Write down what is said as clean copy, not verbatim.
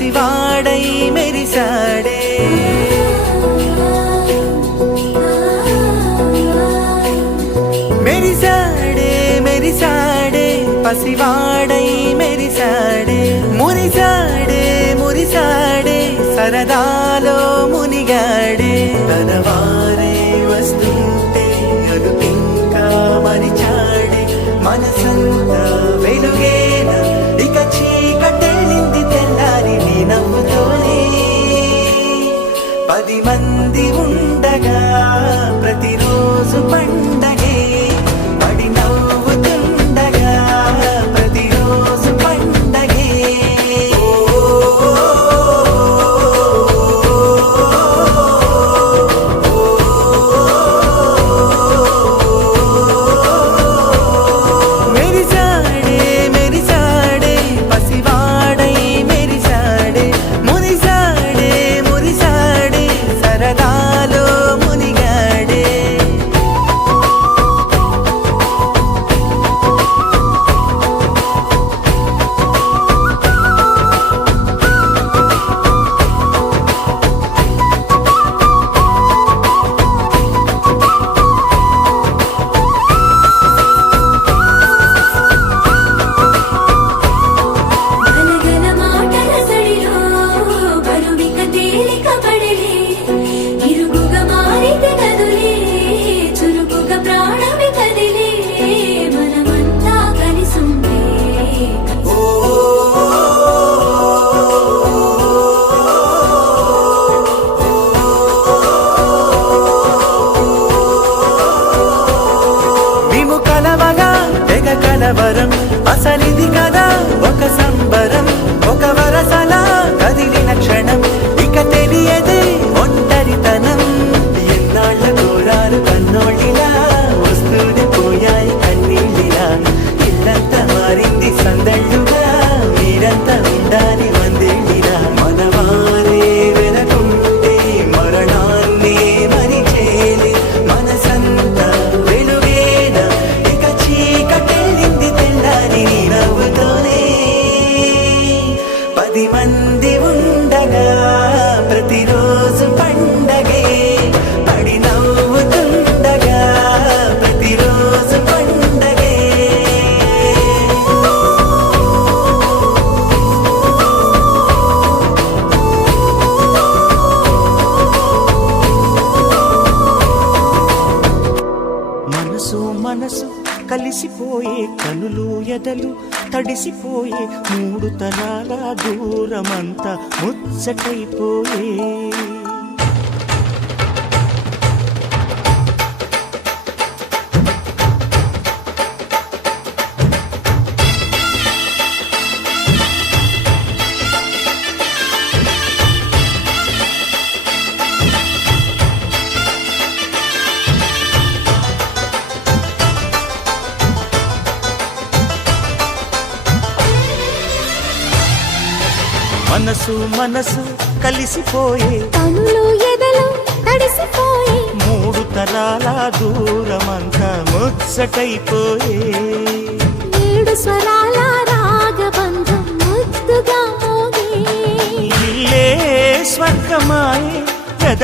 పసివాడై మెరిసాడే మెరిసాడే మెరిసాడే పసివాడై మెరిసాడే మురిసాడే మురిసాడే సరదాలో మునిగాడే తనవారే వస్తుంటే అదుపింకా మరిచాడే మనసంతా వెలుగేనా ఇక చీకటెళ్ళింది తెల్లారి నీ నవ్వుతోనే 10 మంది ఉండగా ప్రతిరోజు పండగే పడి నవ్వుతుండగా ప్రతిరోజు పండగే మెరిసాడే మెరిసాడే పసివాడై మెరిసాడే మురిసాడే మురిసాడే సరదాలో మునిగాడే గలగల మాటల సడిలో బరువిక తేలిక పడలే ఇరుగుగా మారితే కదులే చురుకుగా ప్రాణమి కదిలే మనమంతా కలిసుండే మేము కలవగా తెగ కలవరం అసలిది కదా ఒక సంబరం ఒక వరసలా కదిలిన క్షణం ఇక తెలియదే ఒంటరితనం ఎన్నాళ్ళ దూరాలు కన్నోళ్ళిలా వస్తూనే పోయాయి కన్నీళ్ళిలా ఇల్లంతా మారింది సందళ్ళుగా మీరంతా ఉండాలి వందేళ్ళిలా మనవారే వెనకుంటే మరణాన్ని మరిచేలే మనసంతా వెలుగేనా ఇక చీకటెళ్ళింది తెల్లారి నీ నవ్వుతోనే 10 మంది ఉండగా ప్రతిరోజు పండగే పడి నవ్వుతుండగా ప్రతిరోజు పండగే మనసు మనసు కలిసిపోయే కనులు ఎదలు తడిసిపోయే 3 తరాల దూరమంతా ముచ్చటైపోయే మనసు మనసు కలిసిపోయే కనులు ఎదలు తడిసిపోయి 3 తరాల దూరమంతా ముచ్చటైపోయే 7 స్వరాల రాగబంధం ముద్దుగా మోగే ఇల్లే స్వర్గమాయే